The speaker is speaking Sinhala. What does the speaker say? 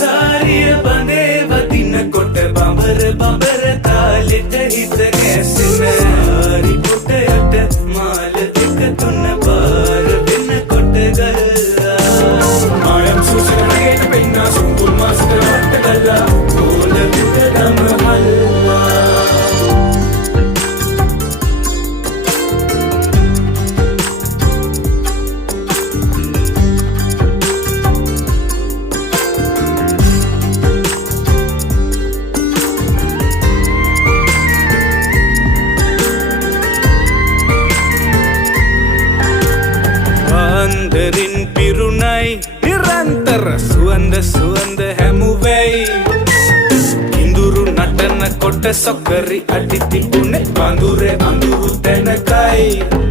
සාරිය බඳේ වදින කොට බඹර බඹර තාලෙට හිත ගැසෙන සාරි පොට යට මාල දෙක තුන පාර වෙන කොට ගල්ලා මායම් සුසරේට පෙන්නා සුන්තුල් මාසට වට ගල්ලා ඕල විතරම හල්ලා Wanderin pirunai nirantar සුවඳ හැමුවෙයි ඉඳුරු නටන කොට සොකරි අඩි තිබුණේ වඳුරේ අඳුරු තැනකයි